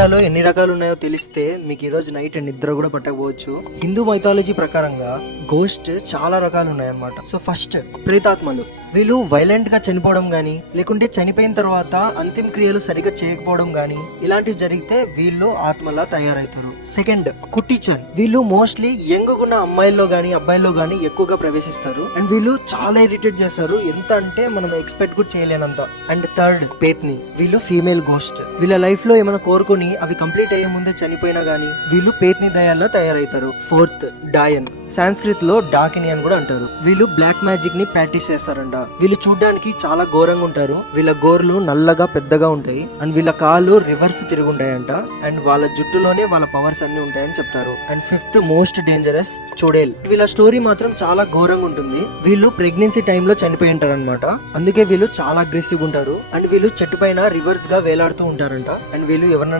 దయ్యాలు ఎన్ని రకాలు ఉన్నాయో తెలిస్తే మీకు ఈ రోజు నైట్ నిద్ర కూడా పట్టకపోవచ్చు. హిందూ మైథాలజీ ప్రకారంగా గోస్ట్ చాలా రకాలు ఉన్నాయన్నమాట. సో ఫస్ట్ ప్రేతాత్మలు. వీళ్ళు వైలెంట్ గా చనిపోవడం గానీ, లేకుంటే చనిపోయిన తర్వాత అంతిమ క్రియలు సరిగా చేయకపోవడం గానీ ఇలాంటివి జరిగితే వీళ్ళు ఆత్మలా తయారవుతారు. సెకండ్ కుట్టిచన్. వీళ్ళు మోస్ట్లీ యంగ్ ఉన్న అమ్మాయిల్లో గానీ అబ్బాయిల్లో గానీ ఎక్కువగా ప్రవేశిస్తారు. అండ్ వీళ్ళు చాలా ఇరిటేట్ చేస్తారు, ఎంత అంటే మనం ఎక్స్పెక్ట్ కూడా చేయలేనంత. And third పేత్ని. వీళ్ళు ఫీమేల్ గోస్ట్. వీళ్ళ లైఫ్ లో ఏమైనా కోరుకొని అవి కంప్లీట్ అయ్యే ముందే చనిపోయినా గానీ వీళ్ళు పేత్ని దయాల్లో తయారవుతారు. ఫోర్త్ డాయన్. సాంస్క్రిట్ లో డాకిని అని కూడా అంటారు. వీళ్ళు బ్లాక్ మ్యాజిక్ ని ప్రాక్టీస్ చేస్తారంట. వీళ్ళు చూడ్డానికి చాలా ఘోరంగా ఉంటారు. వీళ్ళ గోర్లు నల్లగా పెద్దగా ఉంటాయి. అండ్ వీళ్ళ కాళ్ళు రివర్స్ తిరుగుంటాయంట. అండ్ వాళ్ళ జుట్టులోనే వాళ్ళ పవర్స్ అన్ని ఉంటాయని చెప్తారు. అండ్ ఫిఫ్త్ మోస్ట్ డేంజరస్ చుడేల్. వీళ్ళ స్టోరీ మాత్రం చాలా ఘోరంగా ఉంటుంది. వీళ్ళు ప్రెగ్నెన్సీ టైంలో చనిపోయి ఉంటారు అనమాట. అందుకే వీళ్ళు చాలా అగ్రెసివ్ ఉంటారు. అండ్ వీళ్ళు చెట్టు పైన రివర్స్ గా వేలాడుతూ ఉంటారంట. అండ్ వీళ్ళు ఎవరైనా